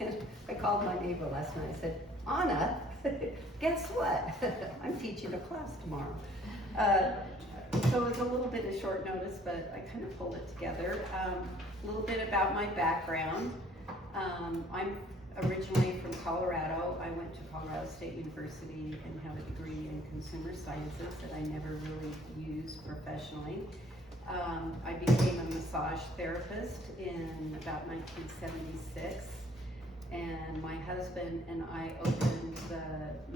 I called my neighbor last night. I said, Anna, guess what? I'm teaching a class tomorrow. So it's a little bit of short notice, but I kind of pulled it together. A little bit about my background. I'm originally from Colorado. I went to Colorado State University and have a degree in consumer sciences that I never really used professionally. I became a massage therapist in about 1976. And my husband and I opened the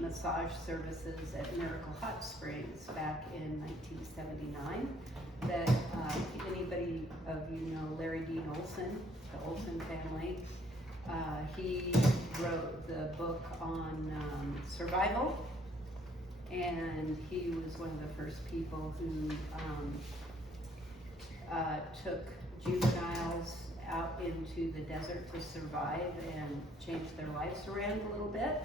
massage services at Miracle Hot Springs back in 1979. That if anybody of you know Larry Dean Olson, the Olson family, he wrote the book on survival, and he was one of the first people who took juveniles out into the desert to survive and change their lives around a little bit.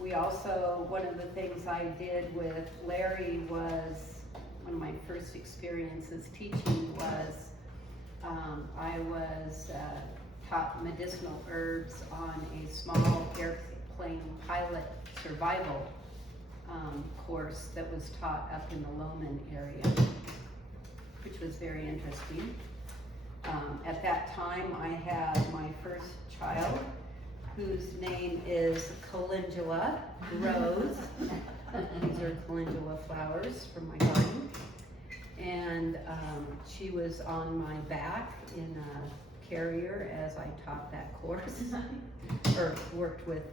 We also, one of the things I did with Larry was, one of my first experiences teaching was, I was taught medicinal herbs on a small airplane pilot survival course that was taught up in the Lowman area, which was very interesting. At that time, I had my first child, whose name is Calendula Rose. These are calendula flowers from my garden. And she was on my back in a carrier as I taught that course, or worked with,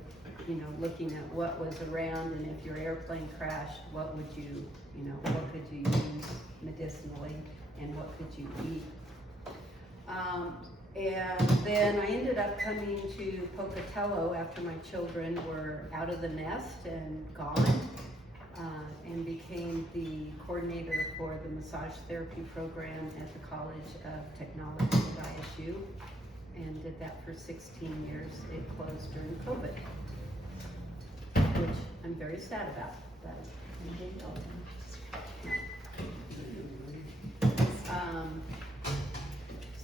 looking at what was around, and if your airplane crashed, what would you, what could you use medicinally, and what could you eat? And then I ended up coming to Pocatello after my children were out of the nest and gone, and became the coordinator for the massage therapy program at the College of Technology at ISU, and did that for 16 years. It closed during COVID, which I'm very sad about. But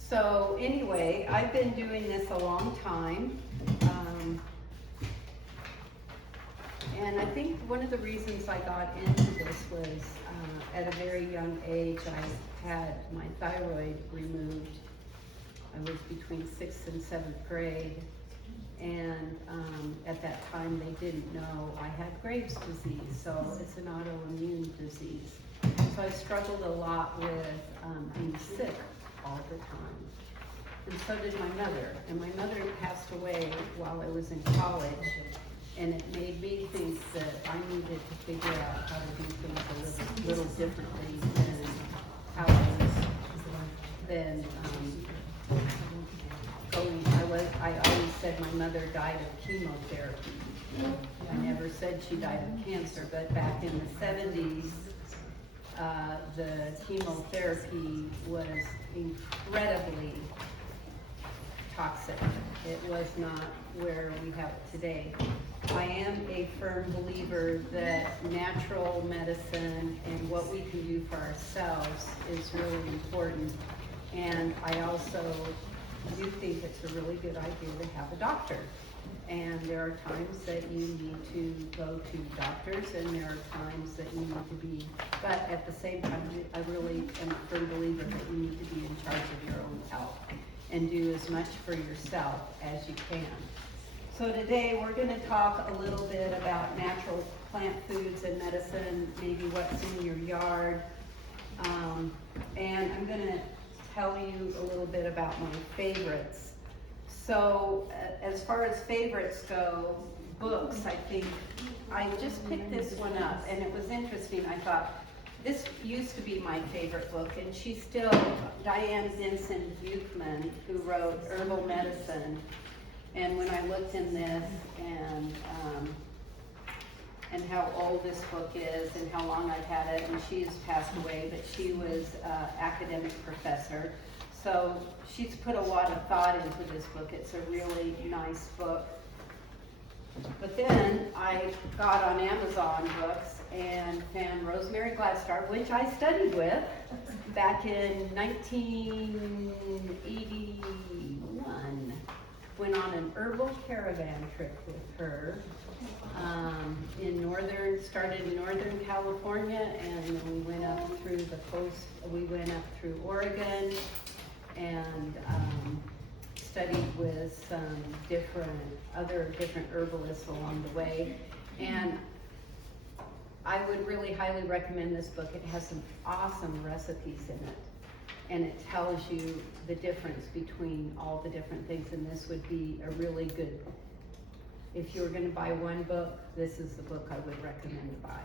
so anyway, I've been doing this a long time, and I think one of the reasons I got into this was at a very young age I had my thyroid removed. I was between 6th and 7th grade, and at that time they didn't know I had Graves' disease, so it's an autoimmune disease. So I struggled a lot with being sick all the time. And so did my mother. And my mother passed away while I was in college, and it made me think that I needed to figure out how to do things a little differently than how I was then going. I always said my mother died of chemotherapy. I never said she died of cancer, but back in the 70s, the chemotherapy was incredibly toxic. It was not where we have it today. I am a firm believer that natural medicine and what we can do for ourselves is really important. And I also do think it's a really good idea to have a doctor. And there are times that you need to go to doctors, and there are times that you need to be, but at the same time, I really am a firm believer that you need to be in charge of your own health and do as much for yourself as you can. So today we're going to talk a little bit about natural plant foods and medicine, maybe what's in your yard, and I'm going to tell you a little bit about my favorites. So as far as favorites go, books, I think, I just picked this one up, and it was interesting. I thought, this used to be my favorite book, and she's still, Diane Vincent Buchman, who wrote Herbal Medicine. And when I looked in this and how old this book is and how long I've had it, and she has passed away, but she was an academic professor. So she's put a lot of thought into this book. It's a really nice book. But then I got on Amazon Books and found Rosemary Gladstar, which I studied with back in 1981. went on an herbal caravan trip with her started in Northern California, and we went up through the coast, we went up through Oregon, and studied with some other different herbalists along the way. And I would really highly recommend this book. It has some awesome recipes in it, and it tells you the difference between all the different things, and this would be a really good, if you were gonna buy one book, this is the book I would recommend to buy.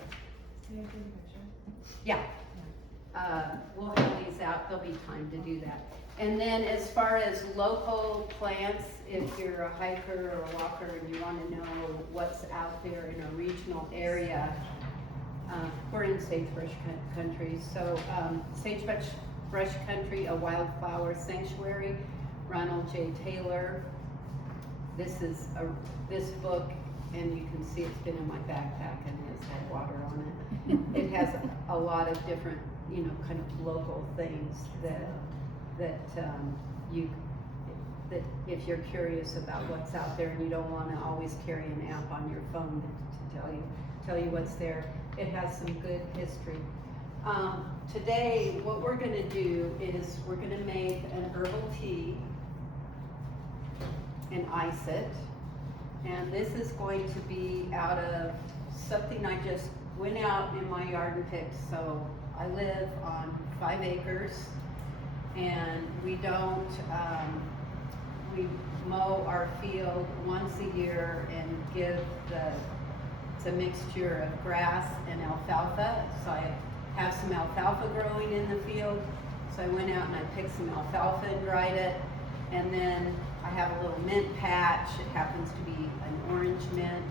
Can I take a picture? Yeah. We'll have these out, there'll be time to do that. And then as far as local plants, if you're a hiker or a walker and you wanna know what's out there in a regional area, we're in sagebrush country, so sagebrush country, a wildflower sanctuary, Ronald J. Taylor. This book, and you can see it's been in my backpack and it's had water on it. It has a lot of different, kind of local things that if you're curious about what's out there and you don't want to always carry an app on your phone to tell you what's there, it has some good history. Today, what we're going to do is we're going to make an herbal tea and ice it. And this is going to be out of something I just went out in my yard and picked. So I live on 5 acres, and we don't, we mow our field once a year and give it's a mixture of grass and alfalfa. So I have some alfalfa growing in the field. So I went out and I picked some alfalfa and dried it. And then I have a little mint patch. It happens to be an orange mint.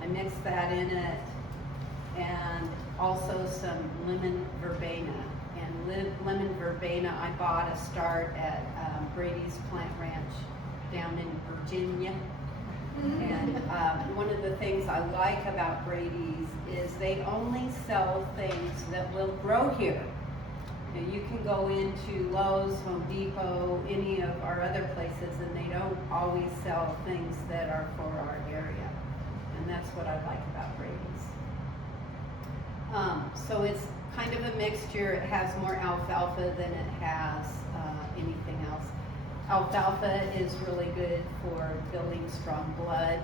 I mixed that in it. And also some lemon verbena. And lemon verbena I bought a start at Brady's Plant Ranch down in Virginia. And one of the things I like about Brady's is they only sell things that will grow here. Now, you can go into Lowe's, Home Depot, any of our other places, and they don't always sell things that are for our area. And that's what I like about Brady's. So it's kind of a mixture. It has more alfalfa than it has anything else. Alfalfa is really good for building strong blood.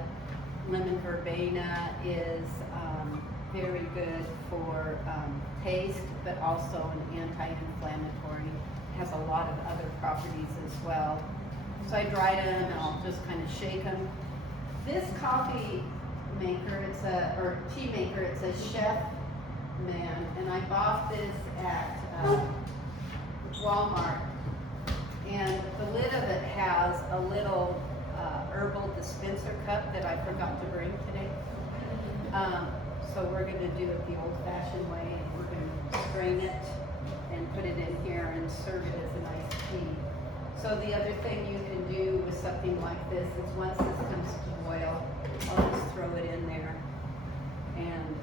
Lemon verbena is very good for taste, but also an anti-inflammatory. It has a lot of other properties as well. So I dried them and I'll just kind of shake them. This coffee maker, or tea maker, it's a Chef Man, and I bought this at Walmart. And the lid of it has a little herbal dispenser cup that I forgot to bring today. So we're going to do it the old-fashioned way, and we're going to strain it and put it in here and serve it as a nice tea. So the other thing you can do with something like this is once this comes to boil, I'll just throw it in there, and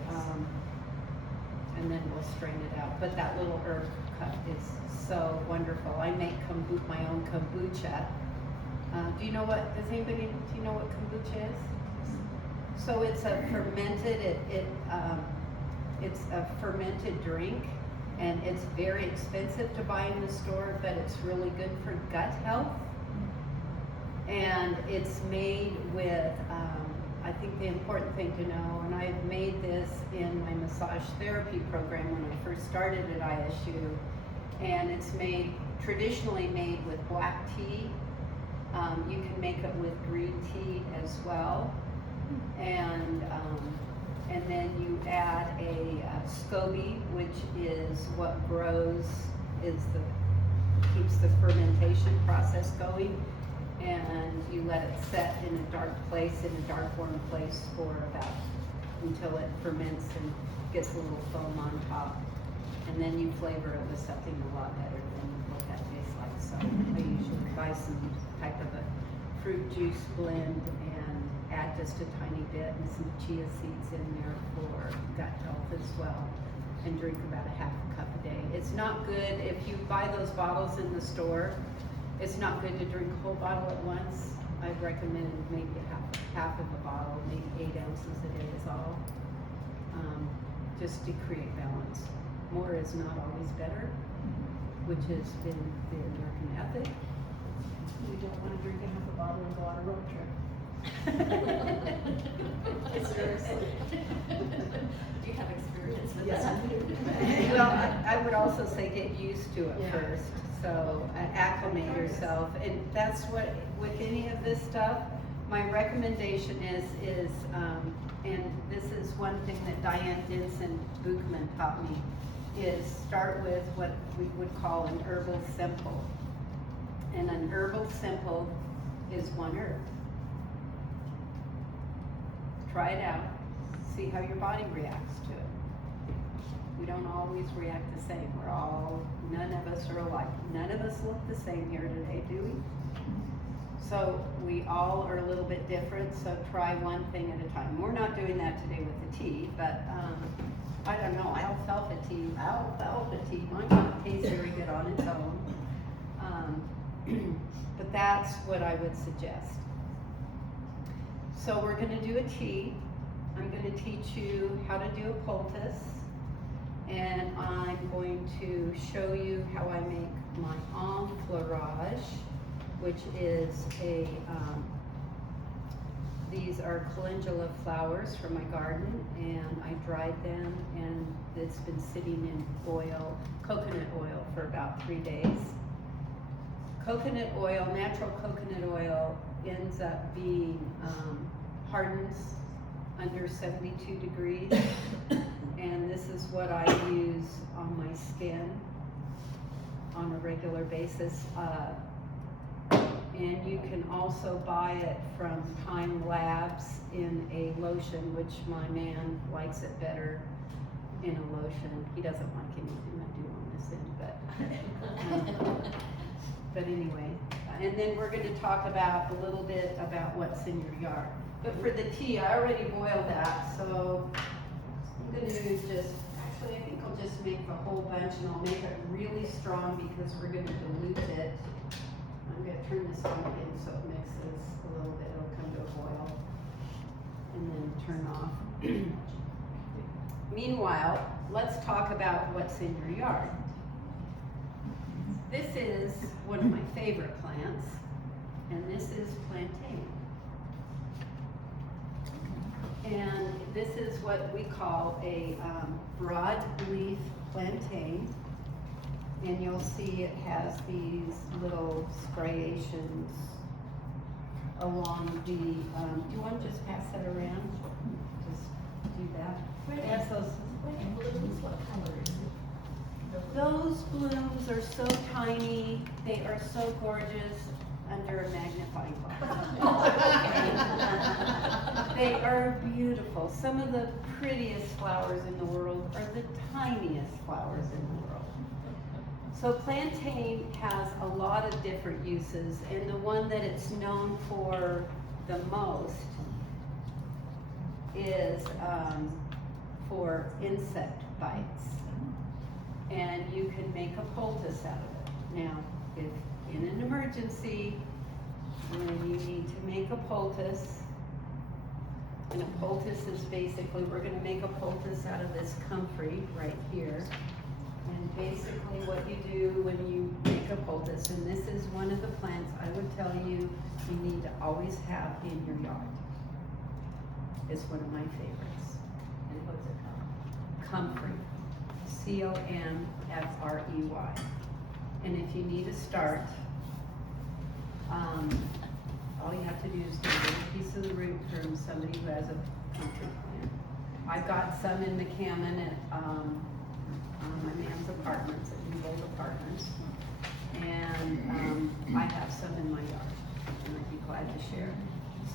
then we'll strain it out. But that little herb cup is so wonderful. I make my own kombucha. Do you know what kombucha is? So it's a fermented, it's a fermented drink, and it's very expensive to buy in the store, but it's really good for gut health. And it's made with, I think the important thing to know, and I've made this in my massage therapy program when I first started at ISU, and it's traditionally made with black tea. You can make it with green tea as well. And then you add a SCOBY, which is what keeps the fermentation process going. And you let it set in a dark warm place until it ferments and gets a little foam on top. And then you flavor it with something a lot better than what that tastes like. So I usually buy some type of a fruit juice blend and add just a tiny bit and some chia seeds in there for gut health as well, and drink about a half a cup a day. It's not good if you buy those bottles in the store. It's not good to drink a whole bottle at once. I've recommended maybe half of a bottle, maybe 8 ounces a day is all, just to create balance. More is not always better, which has been the American ethic. We don't want to drink half a bottle and go on a road trip. Seriously. Do you have experience with Yes, that? I do. Well, I would also say get used to it Yeah. first, so acclimate yourself, and that's what, with any of this stuff, my recommendation is, and this is one thing that Diane Denson Buchman taught me, is start with what we would call an herbal simple. And an herbal simple is one herb. Try it out, see how your body reacts to it. We don't always react the same. None of us are alike. None of us look the same here today, do we? So we all are a little bit different, so try one thing at a time. We're not doing that today with the tea, but I don't know, alfalfa tea might not taste very good on its own. But that's what I would suggest. So we're gonna do a tea. I'm gonna teach you how to do a poultice, and I'm going to show you how I make my enfleurage, which is these are calendula flowers from my garden, and I dried them, and it's been sitting in oil, coconut oil, for about 3 days. Coconut oil, natural coconut oil, ends up being, hardens under 72 degrees, and this is what I use on my skin on a regular basis. And you can also buy it from Time Labs in a lotion, which my man likes it better in a lotion. He doesn't like anything I do on this end, but anyway. And then we're gonna talk about a little bit about what's in your yard. But for the tea, I already boiled that, so I'm gonna actually I think I'll just make a whole bunch, and I'll make it really strong because we're gonna dilute it. I'm gonna turn this on again so it mixes a little bit, it'll come to a boil, and then turn off. Meanwhile, let's talk about what's in your yard. This is one of my favorite plants, and this is plantain. And this is what we call a broadleaf plantain. And you'll see it has these little striations along the, do you want to just pass that around? Just do that. It has those. What color is it? Those blooms are so tiny, they are so gorgeous under a magnifying glass. They are beautiful. Some of the prettiest flowers in the world are the tiniest flowers in the world. So plantain has a lot of different uses, and the one that it's known for the most is for insect bites. And you can make a poultice out of it. Now, if in an emergency, when you need to make a poultice, and a poultice is basically, we're gonna make a poultice out of this comfrey right here. And basically what you do when you make a poultice, and this is one of the plants I would tell you you need to always have in your yard. It's one of my favorites. And what's it called? Comfrey. C-O-M-F-R-E-Y. And if you need a start, all you have to do is get a piece of the root from somebody who has a comfrey plant. I've got some in McCammon at my man's apartments, at New Old Apartments. And I have some in my yard, and I'd be glad to share.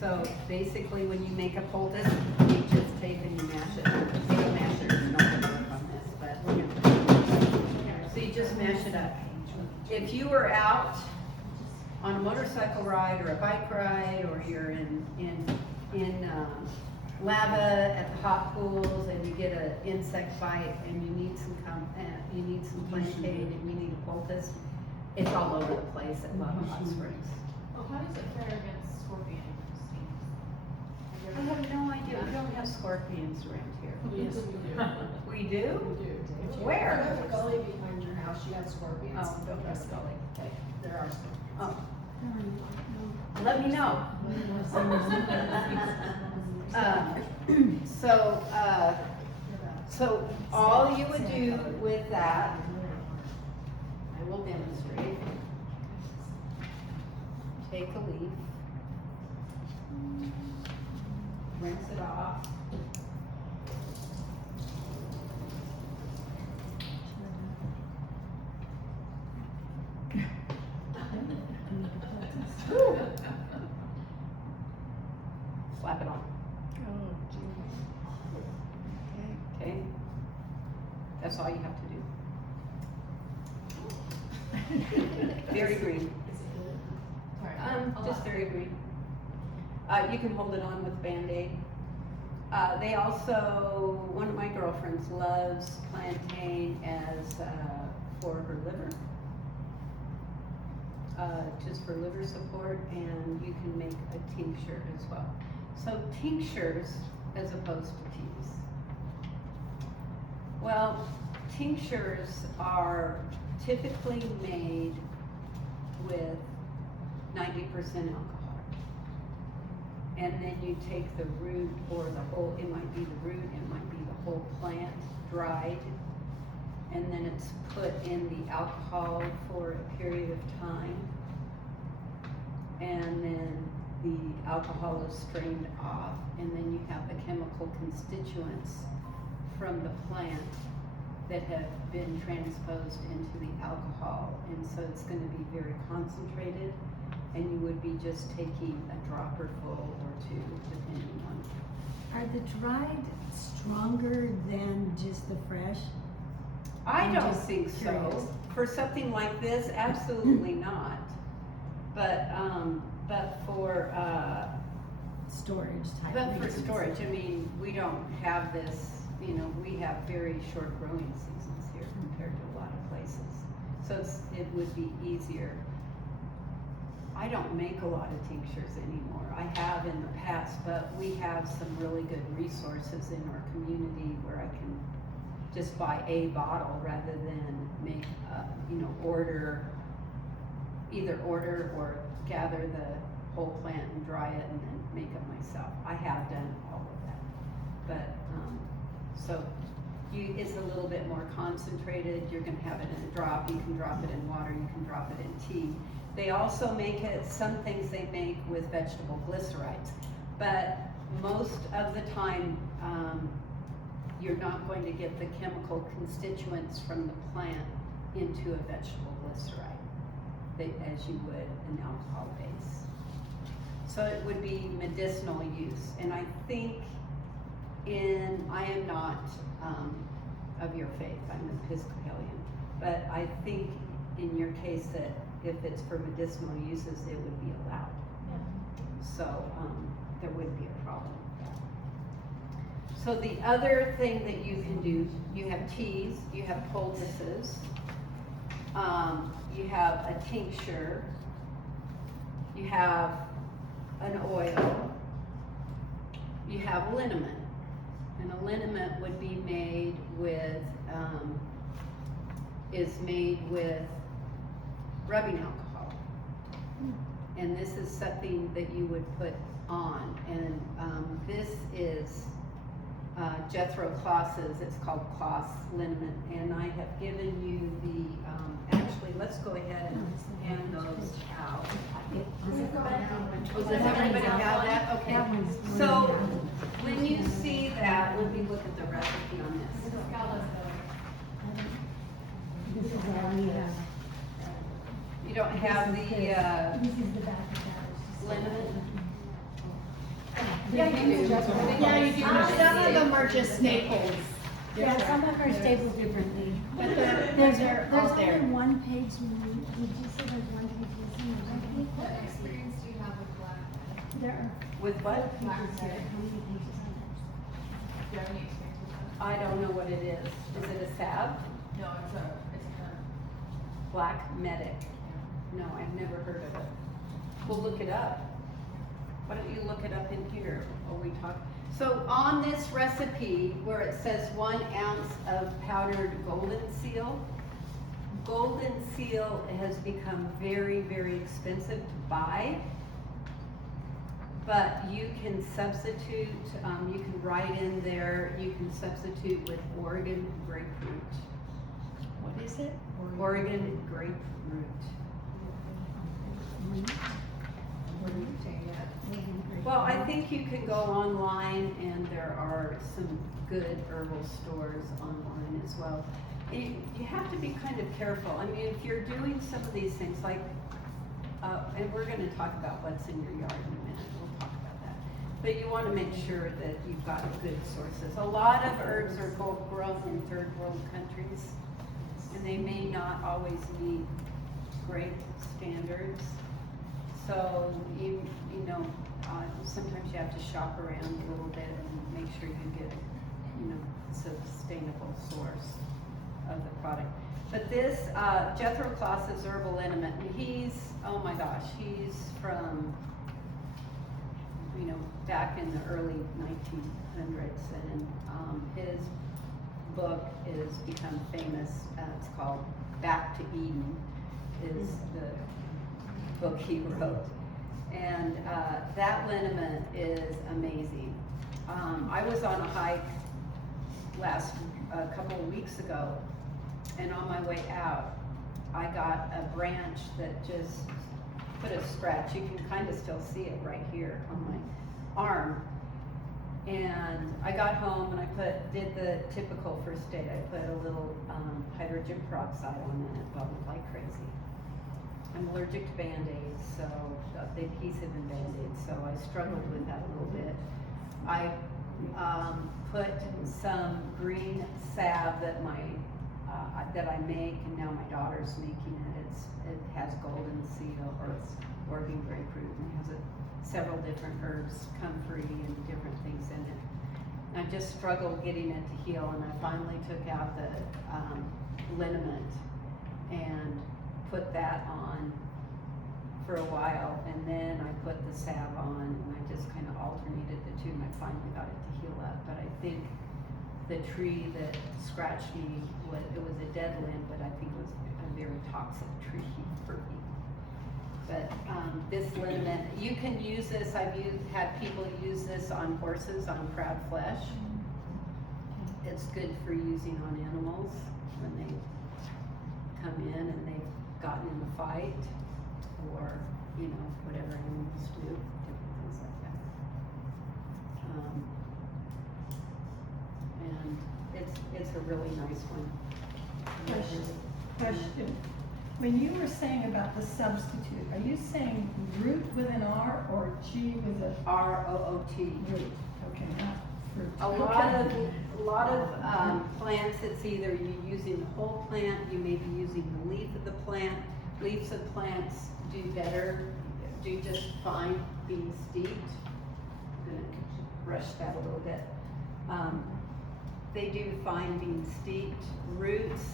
So basically, when you make a poultice, you just take and you mash it. See, the masher is not gonna work on this, but we're gonna. So you just mash it up. If you were out on a motorcycle ride or a bike ride, or you're in Lava at the hot pools, and you get an insect bite, and you need some plantain, and you need a poultice, it's all over the place at Lava Hot Springs. Well, how does it fare against scorpions? have scorpions around here. Yes, we do. We do? We do. If you Where? have a gully behind your house, you have scorpions. Oh, don't trust Gully. Okay. There are scorpions. Oh, let me know. So all you would do with that, I will demonstrate. Take a leaf, rinse it off. Slap it on. Okay, that's all you have to do. Very green. Just very green. You can hold it on with Band-Aid. They also, one of my girlfriends loves plantain as, for her liver. Just for liver support, and you can make a tincture as well. So tinctures as opposed to teas. Well, tinctures are typically made with 90% alcohol. And then you take the root or the whole, it might be the root, it might be the whole plant dried, and then it's put in the alcohol for a period of time. And then the alcohol is strained off, and then you have the chemical constituents from the plant that have been transposed into the alcohol, and so it's going to be very concentrated, and you would be just taking a dropper full or two, depending on. Are the dried stronger than just the fresh? I I'm don't just think curious. so. For something like this, absolutely not. But for, Storage type. but for reasons. storage, I mean, we don't have this, you know, we have very short growing seasons here compared to a lot of places. So it would be easier. I don't make a lot of tinctures anymore. I have in the past, but we have some really good resources in our community where I can just buy a bottle rather than make, either order or gather the whole plant and dry it and then make it myself. I have done all of that. But, so it's a little bit more concentrated. You're gonna have it in a drop. You can drop it in water. You can drop it in tea. They also make it, some things they make with vegetable glycerides. But most of the time, you're not going to get the chemical constituents from the plant into a vegetable glyceride as you would an alcohol base. So it would be medicinal use. And I think I am not of your faith, I'm Episcopalian, but I think in your case that if it's for medicinal uses, it would be allowed. So there wouldn't be a problem with that. So the other thing that you can do, you have teas, you have poultices, you have a tincture, you have an oil, you have a liniment. And a liniment would be made with, rubbing alcohol. And this is something that you would put on. And this is Jethro Kloss's, it's called Kloss liniment. And I have given you the, actually, let's go ahead and hand those out. Does everybody have that? Okay. That one's So, really when you see that, let me look at the recipe on this. This is all we have. You don't have the, This is the back of that. liniment? Yeah, you do. Yeah, you do. Some of them are just staples. Yeah, some of our stapled differently. But There's they're there's out there. only one page, would you say there's one page missing? What experience do you have with black? There are With what? pages here, how many pages on Do you have any experience with that? I don't know what it is. Is it a salve? No, it's a herb. Black medic. No, I've never heard of it. We'll look it up. Why don't you look it up in here while we talk? So on this recipe where it says 1 ounce of powdered golden seal has become very, very expensive to buy. But you can substitute, you can write in there, you can substitute with Oregon grapefruit. What is it? Oregon grapefruit. Where are you saying that? Well, I think you can go online and there are some good herbal stores online as well. You have to be kind of careful. I mean, if you're doing some of these things like, and we're gonna talk about what's in your yard in a minute, we'll talk about that. But you wanna make sure that you've got good sources. A lot of herbs are grown in third world countries, and they may not always meet great standards. So you know, sometimes you have to shop around a little bit and make sure you get, sustainable source of the product. But this, Jethro Kloss's herbal liniment, he's, oh my gosh, he's from, back in the early 1900s, and his book is become famous. It's called Back to Eden, is the book he wrote. And that liniment is amazing. I was on a hike a couple of weeks ago, and on my way out, I got a branch that just put a scratch. You can kind of still see it right here on my arm. And I got home and I did the typical first aid. I put a little hydrogen peroxide on it, and it bubbled like crazy. I'm allergic to Band-Aids, so the adhesive in Band-Aids, so I struggled with that a little bit. I put some green salve that I make, and now my daughter's making it. It has golden seal or Oregon grapefruit, and it has several different herbs, comfrey, and different things in it. And I just struggled getting it to heal, and I finally took out the liniment and put that on for a while, and then I put the salve on, and I just kind of alternated the two, and I finally got it to heal up. But I think the tree that scratched me, it was a dead limb, but I think it was a very toxic tree for me. But this liniment, you can use this, I've had people use this on horses, on proud flesh. It's good for using on animals when they come in and they've gotten in a fight, or, whatever animals do, different things like that. And it's a really nice one. Question. When you were saying about the substitute, are you saying root with an R or G with a ROOT. root? Okay, not fruit. A lot of plants, it's either you're using the whole plant, you may be using the leaf of the plant. Leaves of plants do just fine being steeped. I'm gonna brush that a little bit. They do fine being steeped. Roots,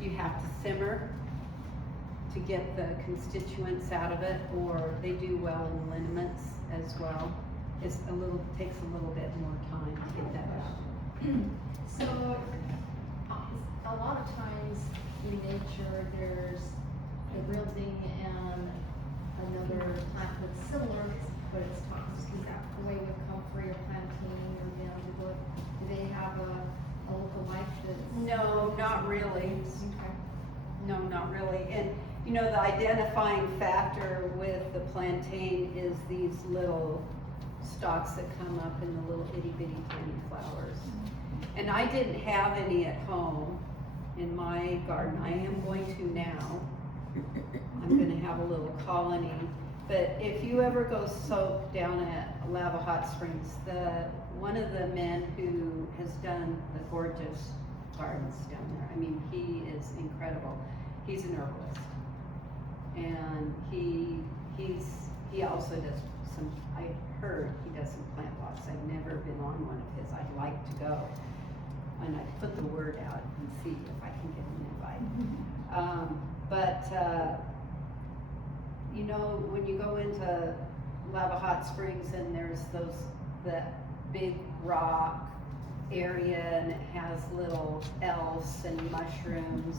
you have to simmer to get the constituents out of it, or they do well in liniments as well. Takes a little bit more time to get that out. So, a lot of times in nature, there's a real thing and another plant that's similar, but it's toxic. Is that the way with comfrey or plantain or bamboo? Do they have a look-alike that's? No, not really. Okay. No, not really. And the identifying factor with the plantain is these little stalks that come up in the little itty bitty tiny flowers. And I didn't have any at home in my garden. I am going to now. I'm gonna have a little colony. But if you ever go soak down at Lava Hot Springs, one of the men who has done the gorgeous gardens down there, I mean, he is incredible. He's an herbalist. And he also does I heard he does some plant walks. I've never been on one of his. I'd like to go. And I put the word out and see if I can get an invite. When you go into Lava Hot Springs, and there's that big rock area, and it has little elves and mushrooms,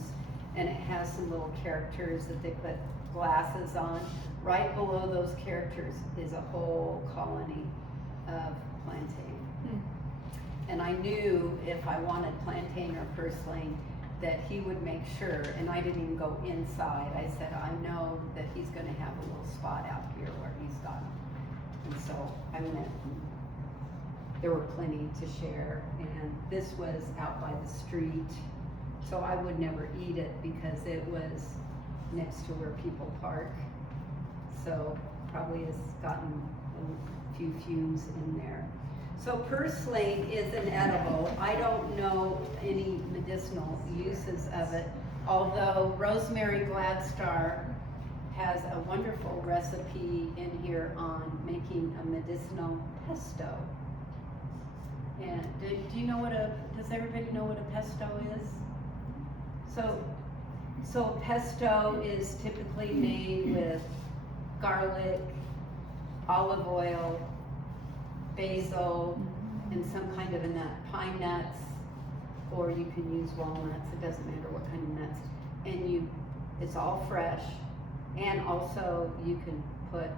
and it has some little characters that they put glasses on. Right below those characters is a whole colony of plantain. And I knew if I wanted plantain or purslane that he would make sure, and I didn't even go inside. I said, I know that he's gonna have a little spot out here where he's got them. And so I went, and there were plenty to share, and this was out by the street. So I would never eat it because it was next to where people park. So probably has gotten a few fumes in there. So purslane is an edible. I don't know any medicinal uses of it, although Rosemary Gladstar has a wonderful recipe in here on making a medicinal pesto. And do you know does everybody know what a pesto is? So pesto is typically made with garlic, olive oil, basil, and some kind of a nut, pine nuts, or you can use walnuts, it doesn't matter what kind of nuts. And it's all fresh, and also you can put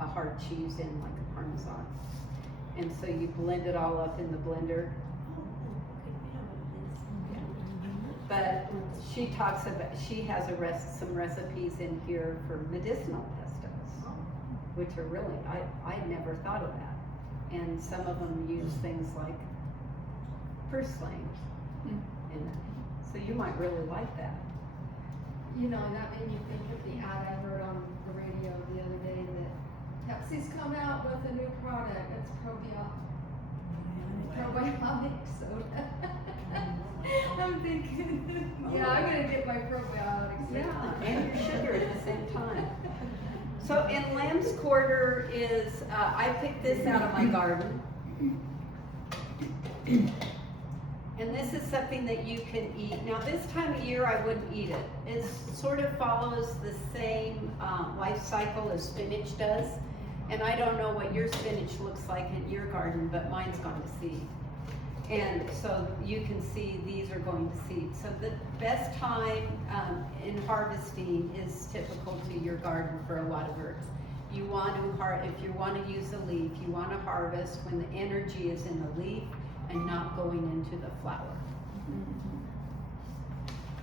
a hard cheese in, like a Parmesan. And so you blend it all up in the blender. But she talks about, she has some recipes in here for medicinal pestos, which are really, I never thought of that. And some of them use things like purslane in it. So you might really like that. You know, that made me think of the ad I heard on the radio the other day that Pepsi's come out with a new product. It's probiotic soda. I'm thinking, yeah, I'm gonna get my probiotics. Yeah, and your sugar at the same time. So, and lamb's quarter is, I picked this out of my garden. And this is something that you can eat. Now, this time of year, I wouldn't eat it. It sort of follows the same life cycle as spinach does. And I don't know what your spinach looks like in your garden, but mine's gone to seed. And so you can see these are going to seed. So the best time in harvesting is typical to your garden for a lot of herbs. You want to, if you want to use a leaf, you want to harvest when the energy is in the leaf and not going into the flower.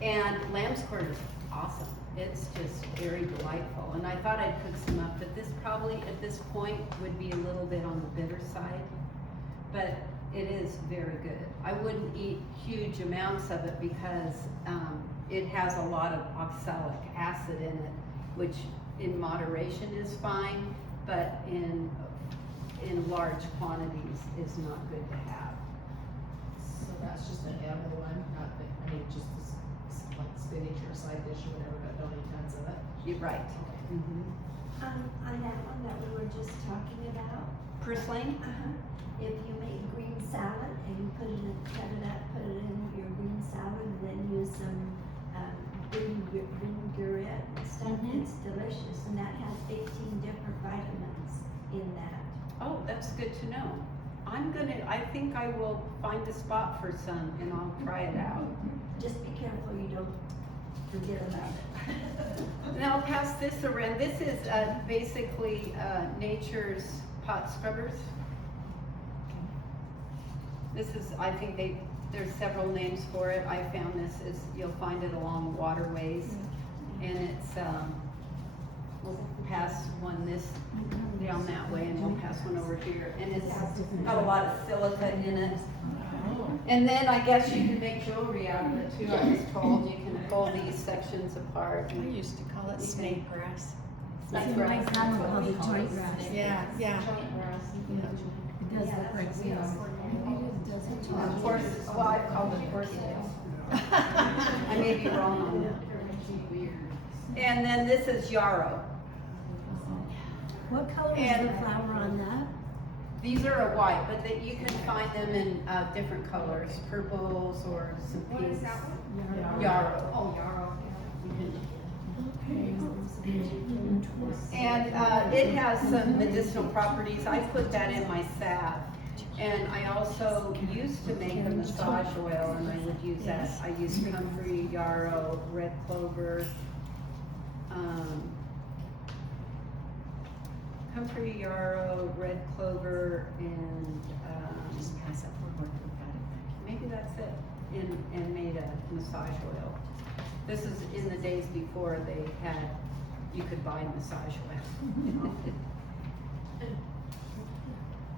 And lamb's quarter is awesome. It's just very delightful. And I thought I'd cook some up, but this probably at this point would be a little bit on the bitter side. But it is very good. I wouldn't eat huge amounts of it because it has a lot of oxalic acid in it, which in moderation is fine, but in large quantities is not good to have. So that's just an edible one, not the, I mean, just like spinach or a side dish or whatever, but don't eat tons of it. You're right. On that one that we were just talking about, Purslane? if you make green salad and you cut it up, put it in your green salad, and then use some vinaigrette and stuff, it's delicious, and that has 18 different vitamins in that. Oh, that's good to know. I think I will find a spot for some and I'll try it out. Just be careful you don't forget about it. Now I'll pass this around. This is basically Nature's pot scrubbers. This is, I think there's several names for it. I found this you'll find it along waterways. And it's, we'll pass one down that way and we'll pass one over here. And it's got a lot of silica in it. And then I guess you can make jewelry out of it too. I was told you can pull these sections apart. I used to call it snake grass. Snake grass. I don't call it joint grass. Yeah, yeah. It does look like snail. Well, I called it horsetail. I may be wrong on that. And then this is yarrow. What color is And- the flower on that? These are a white, but that you can find them in different colors, purples or some What is pinks. that one? Yarrow. Oh, yarrow. Okay. And it has some medicinal properties. I put that in my salve. And I also used to make a massage oil, and I would use that. I used comfrey, yarrow, red clover, comfrey, yarrow, red clover, and Just pass up one more for that. maybe that's it. And made a massage oil. This is in the days before you could buy massage oil.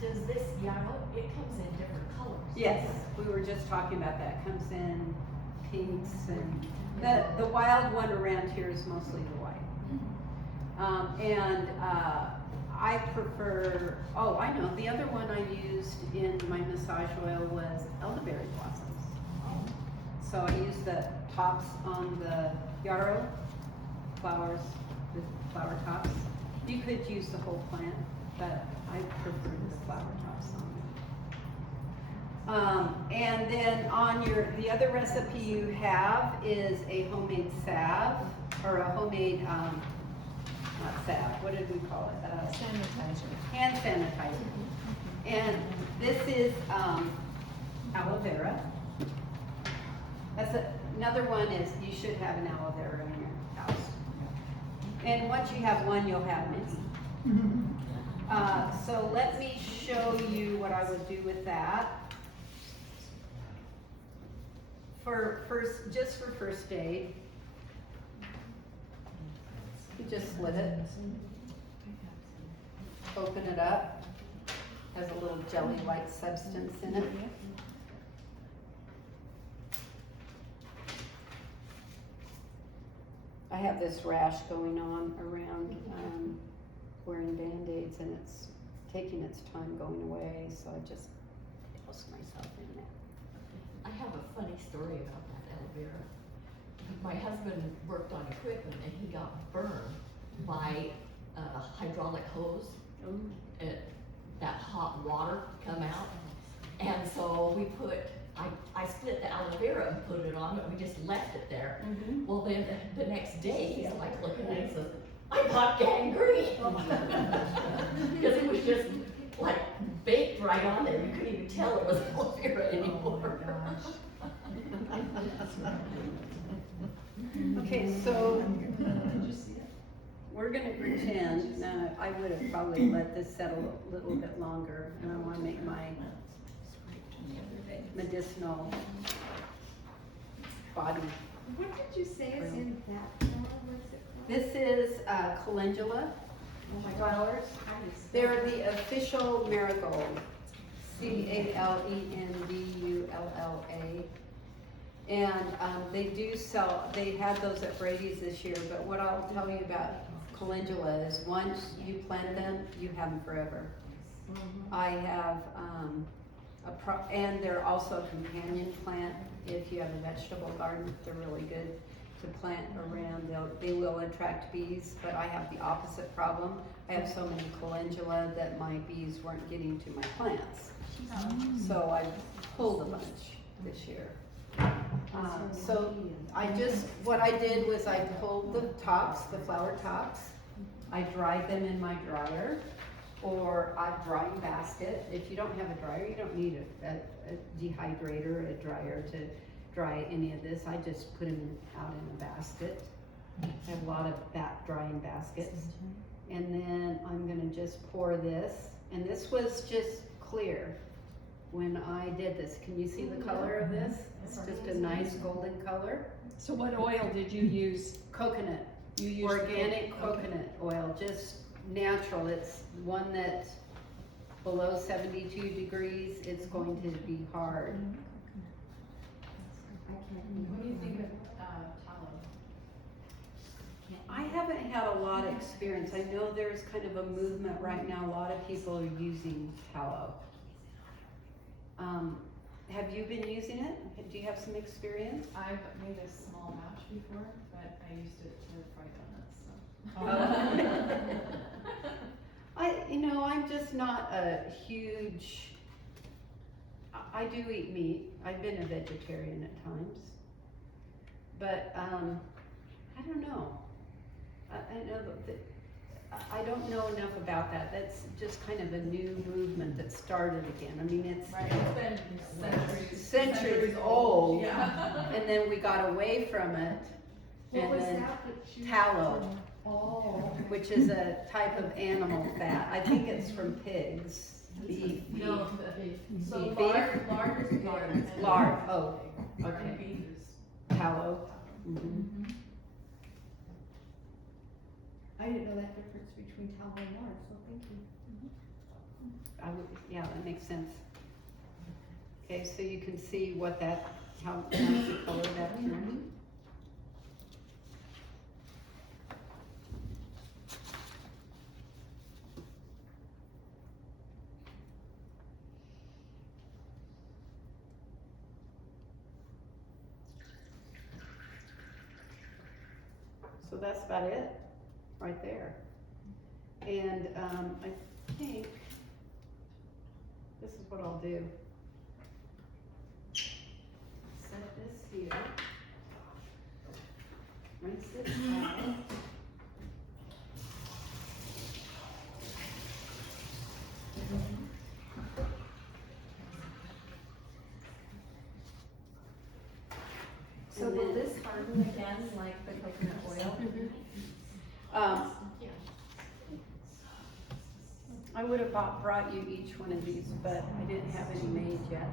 Does this yarrow, it comes in different colors? Yes, we were just talking about that. Comes in pinks, and the wild one around here is mostly the white. I prefer, oh, I know, the other one I used in my massage oil was elderberry blossoms. So I used the tops on the yarrow flowers, the flower tops. You could use the whole plant, but I prefer the flower tops on it. And then on the other recipe you have is a homemade salve, or a homemade, not salve, what did we call it? Sanitizer. Hand sanitizer. And this is aloe vera. Another one is you should have an aloe vera in your house. And once you have one, you'll have many. So let me show you what I would do with that. Just for first aid, you just slit it, open it up, has a little jelly-like substance in it. I have this rash going on around wearing Band-Aids, and it's taking its time going away, so I just douse myself in that. I have a funny story about that aloe vera. My husband worked on equipment and he got burned by a hydraulic hose. And that hot water come out. And so I split the aloe vera and put it on, and we just left it there. Well, then the next day, he's like looking at it and says, I got gangrene. Because it was just like baked right on there. You couldn't even tell it was aloe vera anymore. Okay, so we're gonna pretend, I would have probably let this settle a little bit longer, and I wanna make my medicinal body. What did you say is in that flower? What's it called? This is calendula flowers. They're the official marigold, CALENDULLA. And they do sell, they had those at Brady's this year, but what I'll tell you about calendula is once you plant them, you have them forever. I have and they're also a companion plant. If you have a vegetable garden, they're really good to plant around. They will attract bees, but I have the opposite problem. I have so many calendula that my bees weren't getting to my plants. So I pulled a bunch this year. So what I did was I pulled the tops, the flower tops, I dried them in my dryer, or a drying basket. If you don't have a dryer, you don't need a dehydrator, a dryer to dry any of this. I just put them out in a basket. I have a lot of drying baskets. And then I'm gonna just pour this, and this was just clear when I did this. Can you see the color of this? It's just a nice golden color. So what oil did you use? Coconut, You used organic coconut oil, just natural. It's one that's below 72 degrees, it's going to be hard. What do you think of tallow? I haven't had a lot of experience. I know there's kind of a movement right now, a lot of people are using tallow. Have you been using it? Do you have some experience? I've made a small batch before, but I used it to fry donuts, so. I'm just not a huge, I do eat meat. I've been a vegetarian at times. But, I don't know. I know that, I don't know enough about that. That's just kind of a new movement that started again. I mean, it's Right, it's been centuries old. Yeah. And then we got away from it. What And was then that you? tallow, Oh. which is a type of animal fat. I think it's from pigs. Beef. No, so Beef? lard is lard. Lard, oh, And okay. beef is. Tallow. Mhm. I didn't know that difference between tallow and lard, so thank you. I would, yeah, that makes sense. Okay, so you can see what that, how nice the color that turned. So that's about it, right there. And, I think this is what I'll do. Set this here. Rinse it out. So will this harden again like the coconut oil? Um, I would have brought you each one of these, but I didn't have any made yet.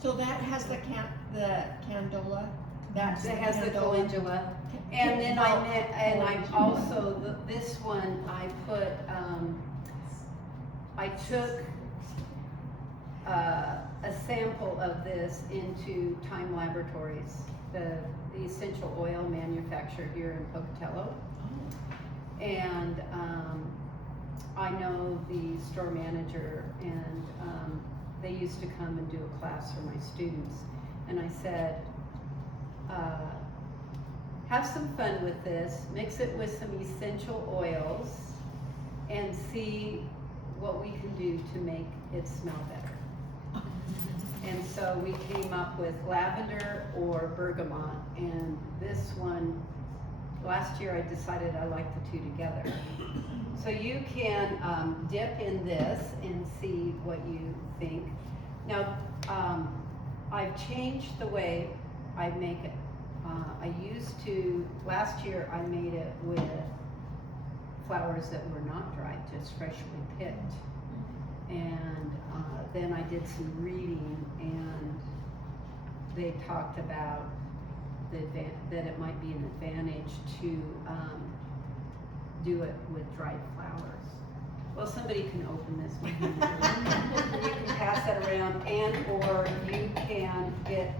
So that has the candola, that's the It has the candola. calendula. And then I also, this one, I put, I took, a sample of this into Time Laboratories, the essential oil manufacturer here in Pocatello. And, I know the store manager, and, they used to come and do a class for my students. And I said, have some fun with this, mix it with some essential oils, and see what we can do to make it smell better. And so we came up with lavender or bergamot, and this one, last year I decided I liked the two together. So you can dip in this and see what you think. Now, I've changed the way I make it. I used to, last year I made it with flowers that were not dried, just freshly picked. And then I did some reading, and they talked about that it might be an advantage to do it with dried flowers. Well, somebody can open this one. You can pass that around, and or you can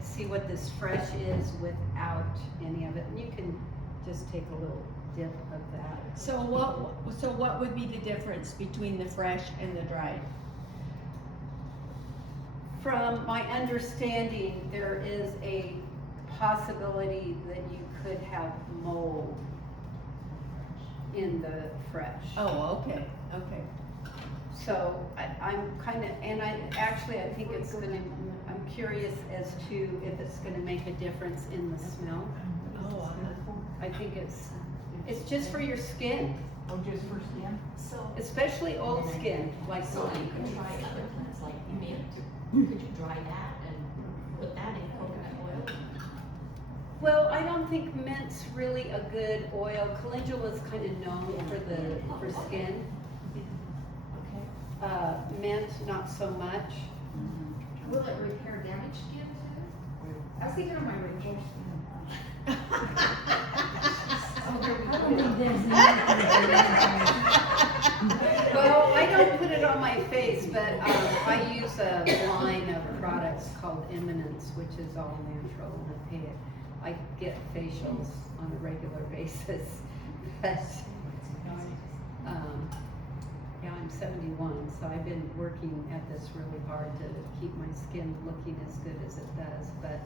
see what this fresh is without any of it. And you can just take a little dip of that. So what would be the difference between the fresh and the dried? From my understanding, there is a possibility that you could have mold in the fresh. Oh, okay, okay. So I'm kind of, and I think it's gonna, I'm curious as to if it's gonna make a difference in the smell. Oh, I think it's just for your skin, Oh, just for skin? So, especially old skin, like so you mine. could try other plants like mint, could you dry that and put that in coconut oil? Well, I don't think mint's really a good oil. Calendula is kind of known for skin. Mint, not so much. Will it repair damaged skin too? I was thinking of my wrinkles. Well, I don't put it on my face, but I use a line of products called Eminence, which is all natural, and I get facials on a regular basis. But, yeah, I'm 71, so I've been working at this really hard to keep my skin looking as good as it does, but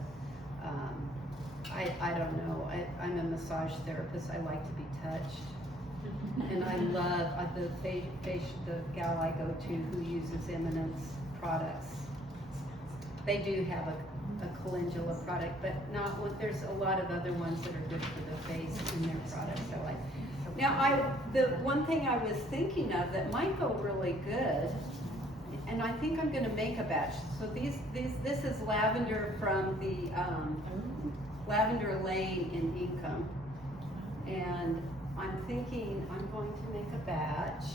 I don't know. I'm a massage therapist. I like to be touched. And I love the gal I go to who uses Eminence products. They do have a calendula product, but not one, there's a lot of other ones that are good for the face in their products I like. Now, the one thing I was thinking of that might go really good, and I think I'm gonna make a batch. So this is lavender from the, Lavender Lane in Inkom. And I'm thinking I'm going to make a batch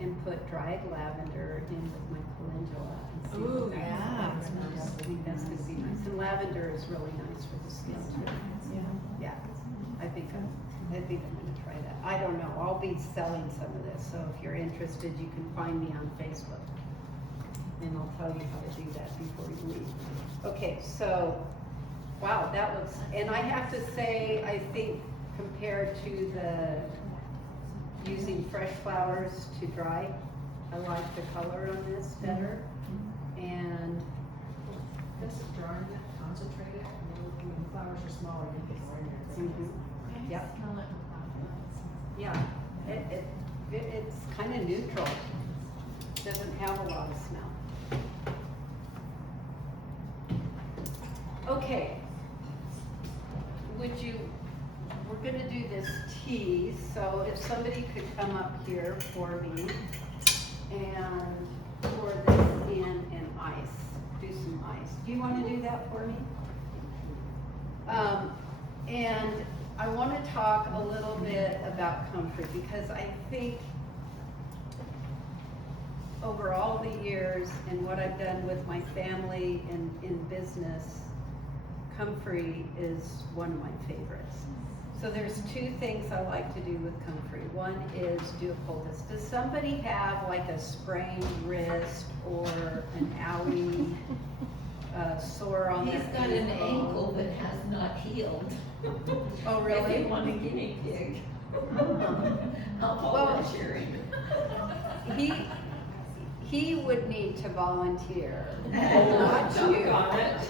and put dried lavender in with my calendula. And see Ooh, what that yeah. flavor does. I think that's gonna be nice. And lavender is really nice for the skin too. Yeah, I think I'm gonna try that. I don't know, I'll be selling some of this, so if you're interested, you can find me on Facebook. And I'll tell you how to do that before you leave. Okay, so, wow, that looks, and I have to say, I think compared to the using fresh flowers to dry, I like the color on this better. And This is drying it, concentrated, when the flowers are smaller, you get more in there. Yep. Smell it with yeah, it's kind of neutral. Doesn't have a lot of smell. Okay. We're gonna do this tea, so if somebody could come up here for me and pour this in ice, do some ice. Do you wanna do that for me? And I wanna talk a little bit about comfort, because I think over all the years and what I've done with my family and in business, comfrey is one of my favorites. So there's two things I like to do with comfrey. One is do a poultice. Does somebody have like a sprained wrist or an owie, sore on their He's got an ankle? ankle that has not healed. Oh, really? If you want a guinea pig. I'll Well, volunteer him. He would need to volunteer, Oh, not you. doggone it.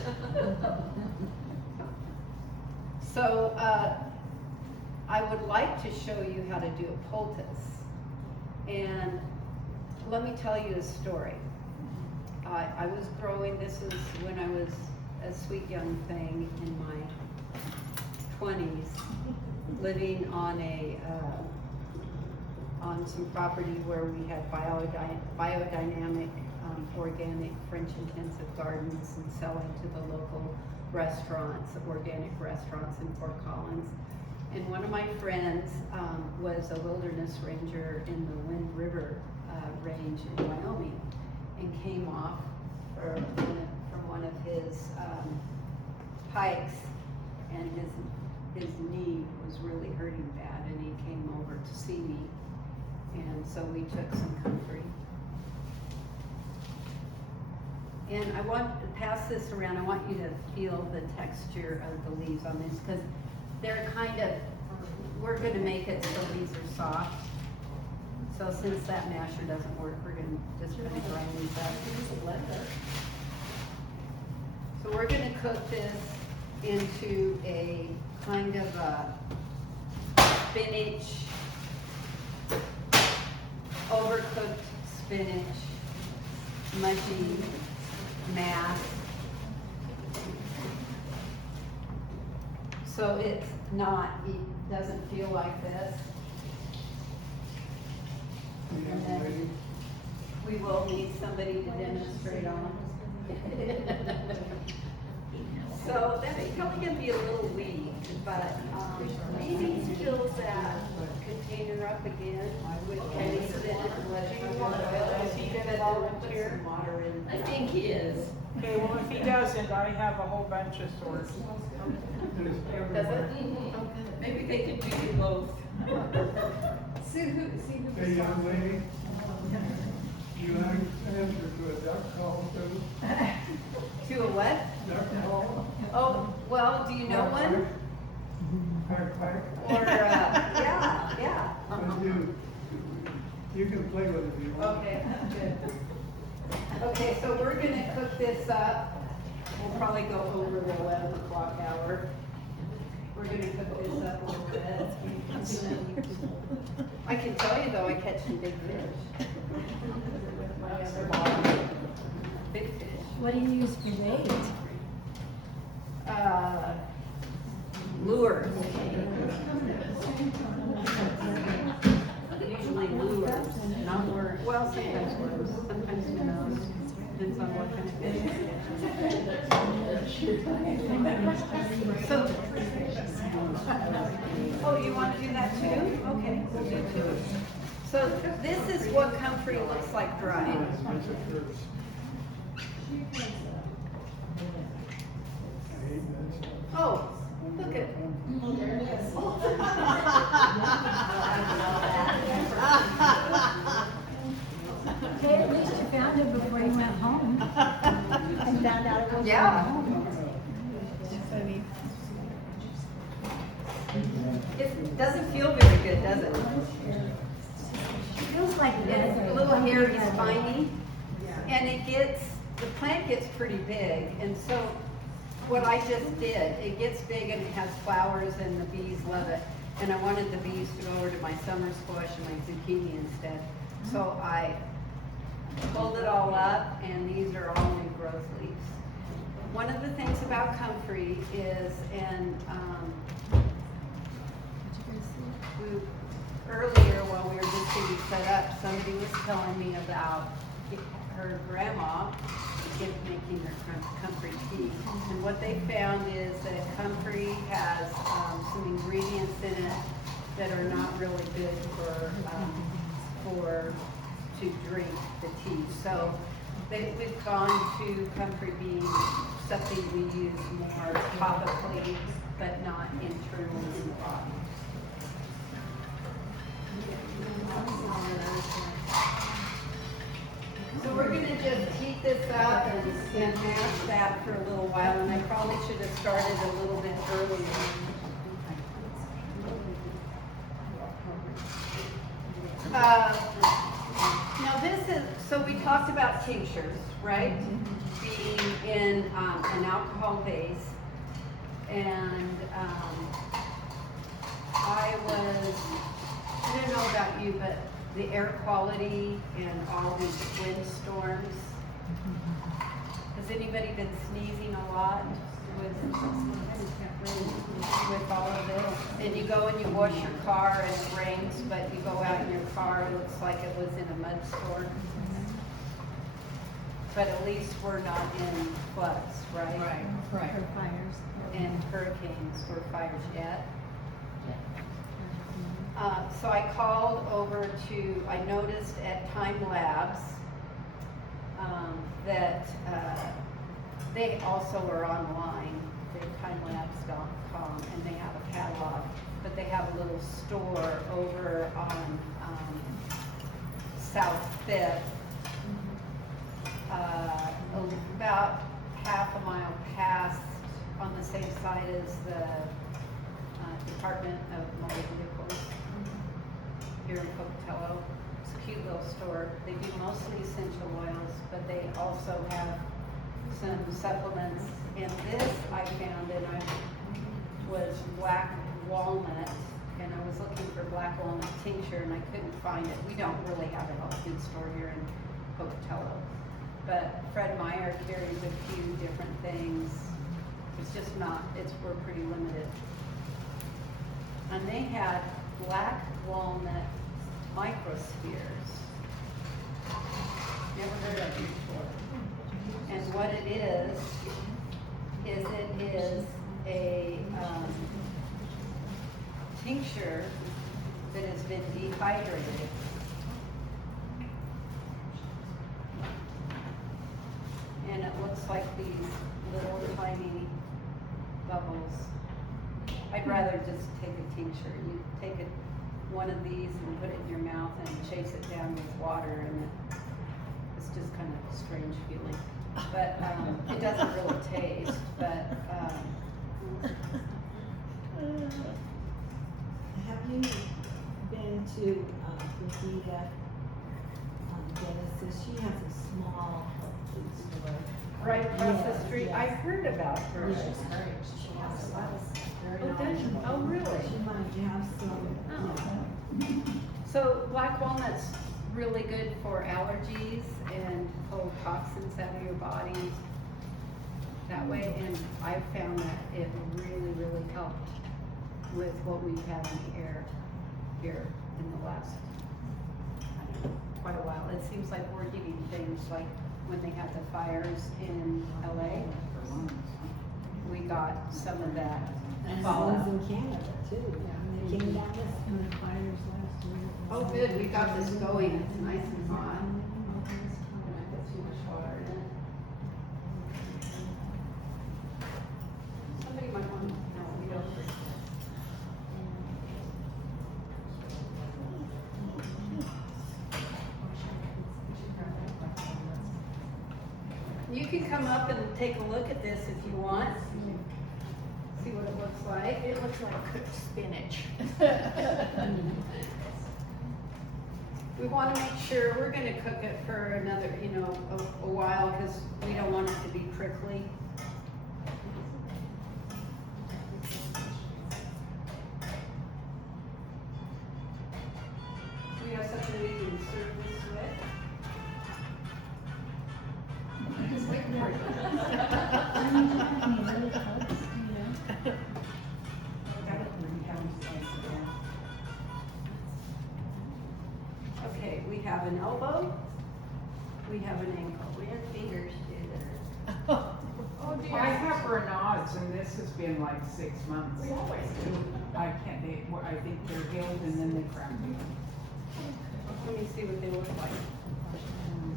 So, I would like to show you how to do a poultice. And let me tell you a story. I was growing, this is when I was a sweet young thing in my 20s, living on on some property where we had biodynamic, organic French intensive gardens and selling to the local restaurants, organic restaurants in Fort Collins. And one of my friends was a wilderness ranger in the Wind River range in Wyoming, and came off from one of his hikes, and his knee was really hurting bad, and he came over to see me, and so we took some comfrey. And I want to pass this around. I want you to feel the texture of the leaves on this, because they're kind of, we're gonna make it so these are soft. So since that masher doesn't work, we're just gonna grind these up. So we're gonna cook this into a kind of a spinach, overcooked spinach, mushy mass. So it's not, it doesn't feel like this. And then we will need somebody to demonstrate on. So that's probably gonna be a little weak, but maybe fill that container up again with any spinach. Do you want oil? Is he gonna volunteer? I think he is. Okay, well, if he doesn't, I have a whole bunch of sorts. Does it? Maybe they could do you both. Hey, young lady, you like to answer to a duck call too? To a what? Duck call? Oh, well, do you know one? Quack, quack. Or, yeah. But you can play with it if you want. Okay, good. Okay, so we're gonna cook this up. We'll probably go over the 11 o'clock hour. We're gonna cook this up a little bit. I can tell you though, I catch some big fish. Big fish. What do you use for bait? lures. Usually lures, not worms. Well, sometimes worms, sometimes minnows. Depends on what kind of fish it is. So, oh, you want to do that too? Okay, we'll do two. So this is what comfrey looks like dried. Oh, look at. Hey, at least you found it before you went home. And found out it was Yeah. home. It doesn't feel very good, does it? Feels like It's a little hairy, spiny, and the plant gets pretty big, and so what I just did, it gets big and it has flowers and the bees love it, and I wanted the bees to go over to my summer squash and my zucchini instead. So I pulled it all up, and these are all new growth leaves. One of the things about comfrey is, earlier while we were just getting set up, somebody was telling me about her grandma making her comfrey tea. And what they found is that comfrey has some ingredients in it that are not really good to drink the tea. So we've gone to comfrey being something we use more topically, but not internally in the body. So we're going to just heat this up and mash that for a little while, and I probably should have started a little bit earlier. Now this is, so we talked about tinctures, right? Being in an alcohol base, and I don't know about you, but the air quality and all these windstorms. Has anybody been sneezing a lot with all of this? And you go and you wash your car and it rains, but you go out in your car, it looks like it was in a mud storm. But at least we're not in floods, right? Right. For fires. And hurricanes or fires yet. So I called over I noticed at Time Labs that they also are online, timelabs.com, and they have a catalog, but they have a little store over on South 5th, about half a mile past, on the same side as the Department of Motor Vehicles here in Pocatello. It's a cute little store. They do mostly essential oils, but they also have some supplements. And this I found, and was black walnut, and I was looking for black walnut tincture, and I couldn't find it. We don't really have a health food store here in Pocatello, but Fred Meyer carries a few different things. It's just not, we're pretty limited. And they had black walnut microspheres. Never heard of it before. And what it is it is a tincture that has been dehydrated. And it looks like these little tiny bubbles. I'd rather just take a tincture. You take one of these and put it in your mouth and chase it down with water, and it's just kind of a strange feeling. But it doesn't really taste, but Have you been to Rosita Genesis? She has a small health food store. right across Yeah, the street, yeah. I heard about her. She has a lot of very Oh, does she? knowledgeable. Oh, really? She might have some, yeah. So black walnut's really good for allergies and pull toxins out of your body. that way, and I've found that it really, really helped with what we've had in the air here in the last, I don't know, quite a while. It seems like we're getting things like when they had the fires in LA, we got some of that And it fallout. was in Canada too. They came down this and the fires last year. Oh, good, we got this going, it's nice and hot. And I put too much water in it. Somebody might want, no, we don't. You can come up and take a look at this if you want. See what it looks like. It looks like cooked spinach. We want to make sure, we're going to cook it for another, a while, because we don't want it to be prickly. We have something we can serve this with. Okay, we have an elbow, we have an ankle. We have fingers too that are. Oh, dear. I have Renaud's and this has been like 6 months. I can't, I think they're healed and then they crack you. Let me see what they look like.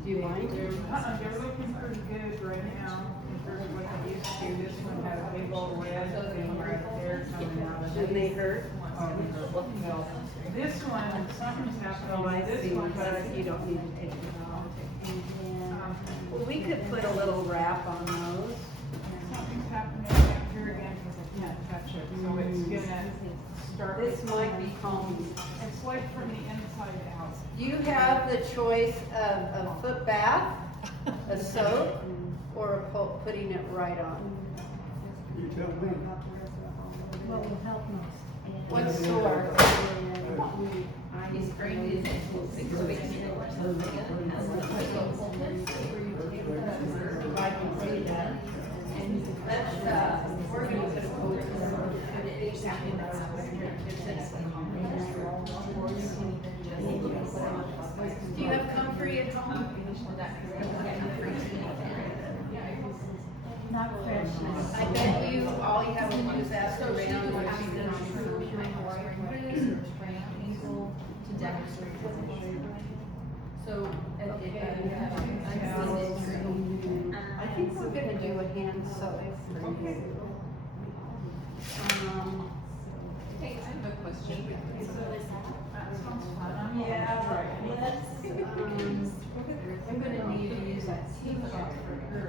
Do you mind? They're looking pretty good right now compared to what they used to. This one had a big old red thing right there coming out of Should it. they hurt? Well, this one, something's Oh, I happening with this see, one, but but you don't need to take it off. Well, we could put a little wrap on those. something's happening back here again because I can't touch it. So it's gonna start. This might be calming. It's like from the inside out. You have the choice of a foot bath, a soap, or putting it right on. You tell me. What will help most? What's sore? He's trained in 6 weeks. We're gonna put a coat Do you have comfrey at home? Not fresh. I bet you, all you have to do is ask around. To demonstrate. So, I think we're gonna do a hand soap. Hey, I have a question. Yeah, let's, I'm gonna need to use that Tinctures for her.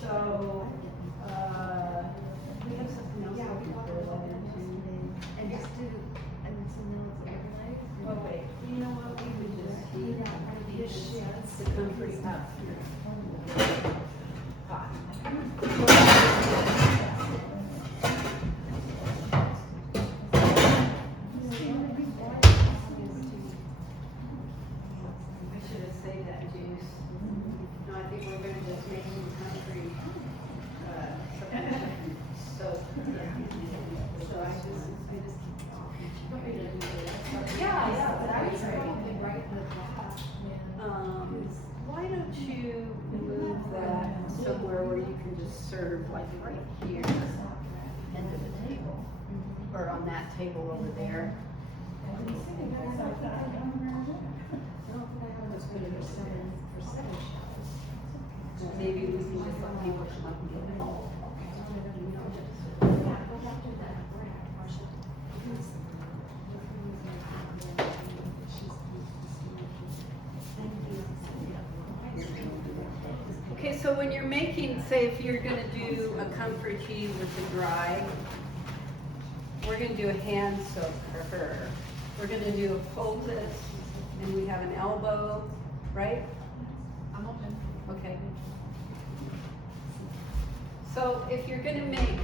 So, we have something else we can put it into. And just do, and some notes overlay. Oh, wait, you know what, we would just heat the comfrey up here. Hot. I should have saved that juice. No, I think we're gonna just make some comfrey, soap. So I just Yeah, but I was probably right in the back. Why don't you move that somewhere where you can just serve, like right here, end of the table, or on that table over there. Maybe we can just let people come up and get it. Okay, so when you're making, say if you're gonna do a comfrey tea with the dry, we're gonna do a hand soak for her. We're gonna do a poultice, and we have an elbow, right? I'm open. Okay. So if you're gonna make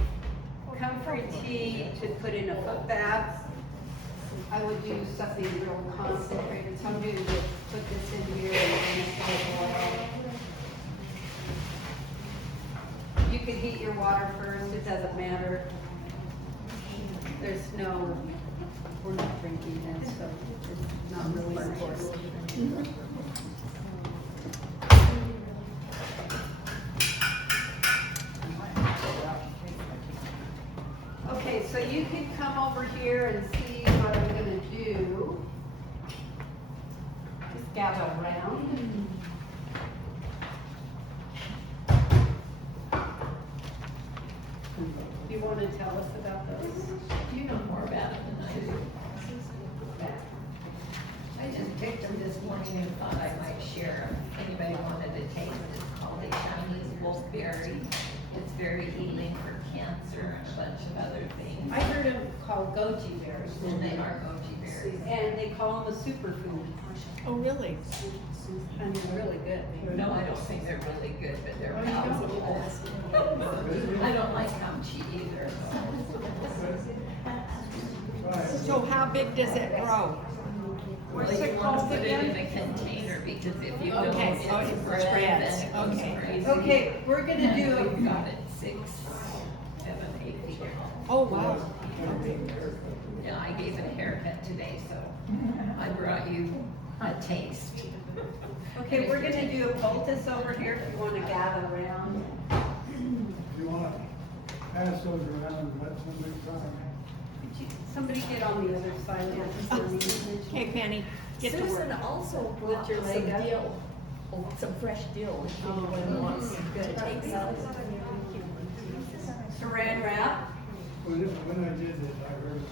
comfrey tea to put in a foot bath, I would do something real concentrated. So I'm gonna just put this in here and then put oil. heat your water first, it doesn't matter. There's no, we're not drinking this, so it's not really important. Okay, so you can come over here and see what I'm gonna do. Just gather around. Do you want to tell us about those? You know more about it than I do. I just picked them this morning and thought I might share them. If anybody wanted to taste it, it's called a Chinese wolfberry. It's very healing for cancer and a bunch of other things. I heard them called goji berries. And they are goji berries. And they call them a superfood. Oh, really? And they're really good. No, I don't think they're really good, but they're palatable. I don't like hamchi either, so. So how big does it grow? Well, What's you it want called to put it in again? a container because if you don't, Okay, oh, it's it spread, spreads. then it goes Okay. crazy. Okay, we're gonna do, We've got it 6, 7, 8 feet tall. Oh, wow. Yeah, I gave it a haircut today, so I brought you a taste. okay, we're gonna do a poultice over here if you wanna gather around. If you wanna pass those around and let somebody try. Could you- Somebody get on the other side of this. Okay, Penny, get to Susan work. also Lift brought your some leg up. dill, some fresh dill, if anyone wants to take some. Saran wrap. When I did this, I heard it.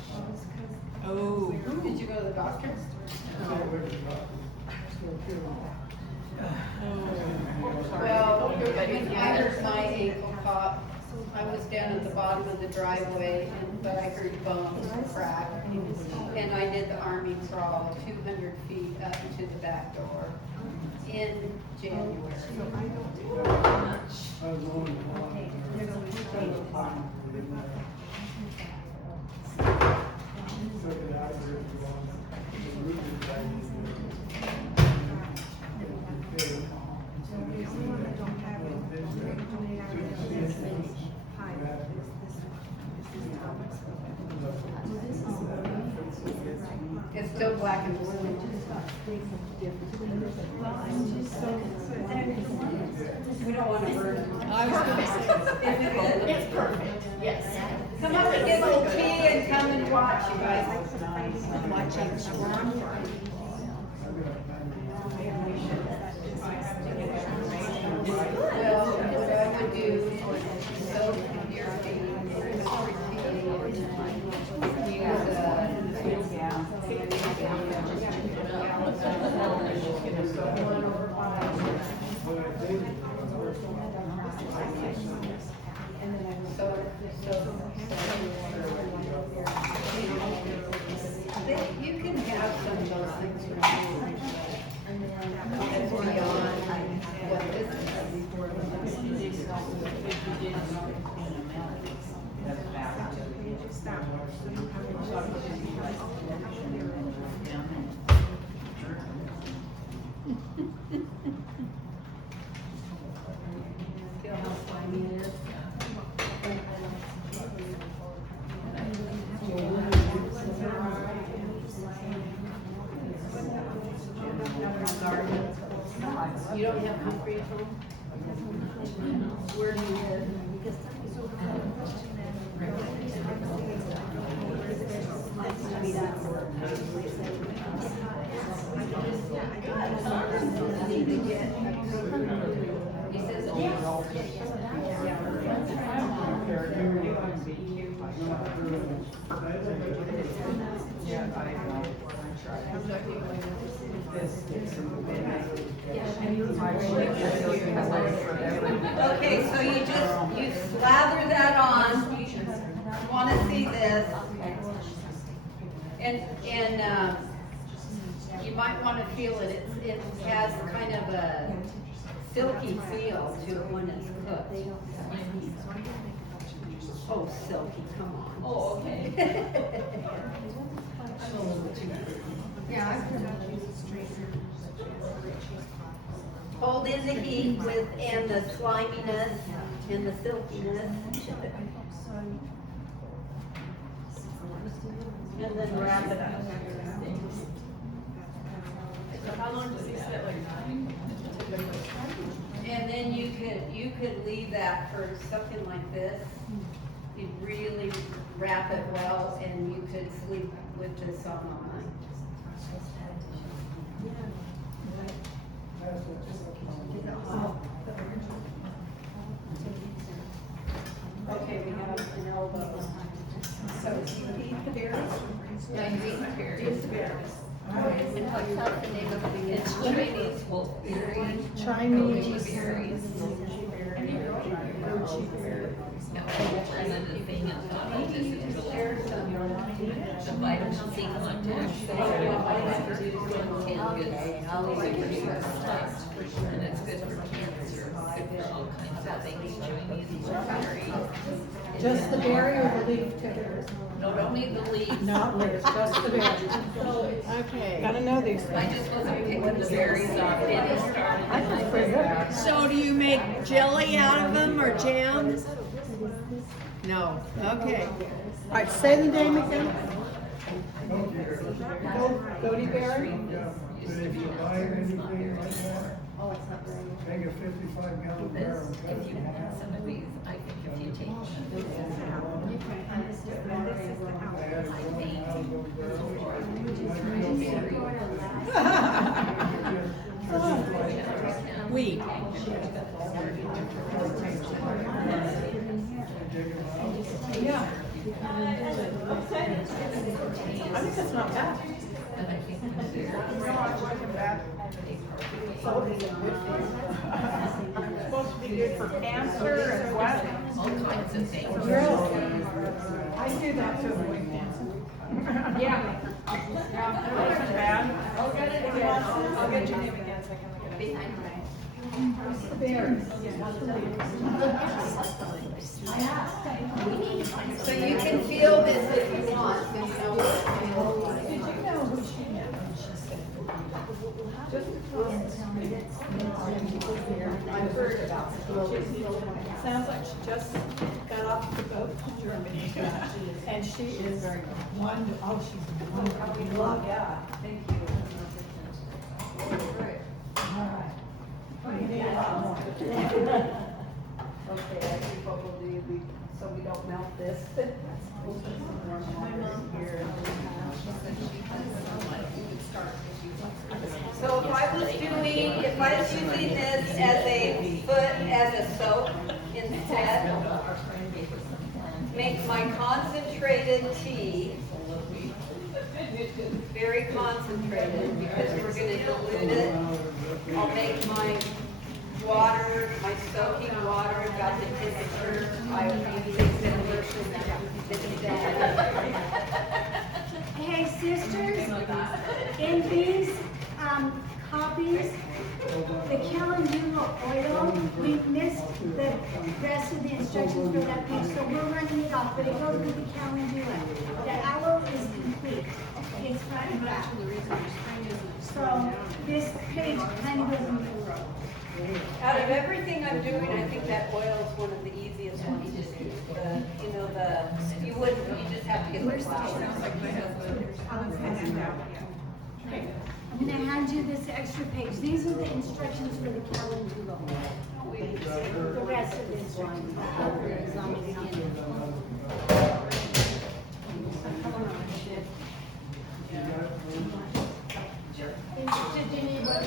Oh. Did you go to the doctor? Stay away from doctors. Well, when I hurt my ankle pop, I was down at the bottom of the driveway, but I heard bones crack. And I did the army crawl 200 feet up to the back door in January. I was on the line. Took it out there if you want. The root is back in It's still black and blue. We don't want to burn it. I was gonna say. Is it good? It's perfect, yes. Come up and get a little tea and come and watch, you guys. I'm watching Swan. Well, what I would do is soak your feet in hot tea. You can have some of those things for food. That's beyond what this is. Feel how slimy it is? Garden. You don't have concrete at home? Where do you live? Need to get he says, Yeah, I know. okay, so you slather that on. You wanna see this. And, you might wanna feel it. It has kind of a silky feel to it when it's cooked. Oh, silky, come on. Oh, okay. yeah, I've heard of hold in the heat with, and the sliminess and the silkiness. And then wrap it up. How long does he sit like that? And then you could leave that for something like this. You'd really wrap it well, and you could sleep with this on all night. Okay, we have an elbow. So you eat the berries? Yeah, you eat the berries. Eat the berries. And what's the name of it? It's Chinese wolfberry. Chinese. Berries. Yeah, and then the thing is, this is the vitamin C content. So and it's good for cancer, good for all kinds of things. Chinese wolfberry. Just the berry or the leaf too? No, don't need the leaves. Not leaves, just the berry. Okay. Gotta know these I things. just wasn't picking the berries off any started. I think it's pretty good. So do you make jelly out of them or jam? No, okay. All right, say the name again. Goatee berry? But if you buy anything like that, make a 55-gallon barrel. If you want some of these, I think if you take one of these, I had one out of those barrels. Wheat. Yeah. I think that's not bad. and I think It's supposed to be good for cancer and what? all kinds of things. I do that too. Yeah. Yeah, that wasn't bad. I'll get your name again so I can look at it. The berries. So you can feel this if you want. Did you know who she I've heard about it. Sounds like she just got off the boat from Germany. And she is wonderful. Oh, she's wonderful. Yeah, thank you. All right. We need a lot more. Okay, I think what we'll do, so we don't melt this. We'll put some more water here. So if I was using this as a foot, as a soap instead, make my concentrated tea very concentrated, because we're gonna dilute it. I'll make my water, my soaking water, I've got the tinctures, I use it versus Hey, sisters, in these, copies, the calendula oil, we missed the rest of the instructions for that page, so we're running it off, but it goes with the calendula. The aloe is complete, it's front and back. So, this page kind of goes in the row. Out of everything I'm doing, I think that oil is one of the easiest ones to do. You just have to get the flour. I'm gonna hand you this extra page, these are the instructions for the calendula. The rest of the instructions, the other is on the calendula. Did you need one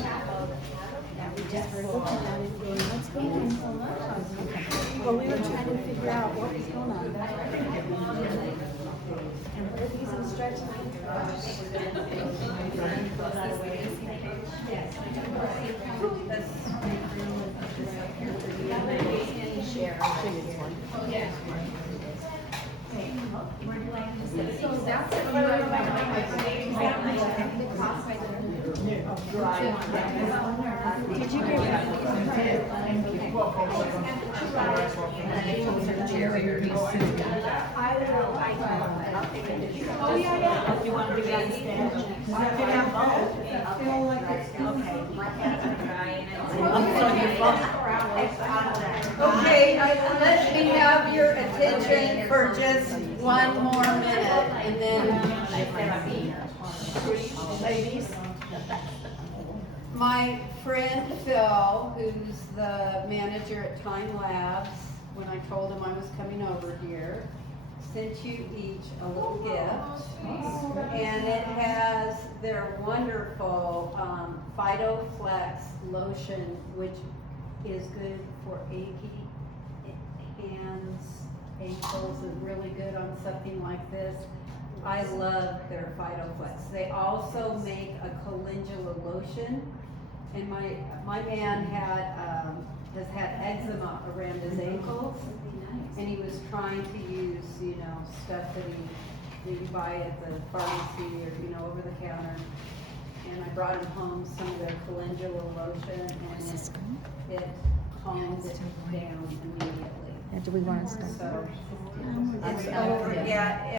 that we just heard about it going, what's going on? Well, we were trying to figure out what was going on. And what are these instructions? So that's it. Did you get Oh, yeah, yeah. You want to do that instead? I can have both. I feel like it's Okay. My hands are dry and Okay, let me have your attention for just one more minute and then. Ladies, My friend Phil, who's the manager at Time Labs, when I told him I was coming over here, sent you each a little gift. And it has their wonderful Phytoflex lotion, which is good for achy hands, ankles, and really good on something like this. I love their Phytoflex. They also make a calendula lotion, and my man has had eczema around his ankles, and he was trying to use, stuff that you buy at the pharmacy or, over the counter. And I brought him home some of their calendula lotion, and it calmed it down immediately. Do we want to start? So, it's over, yeah.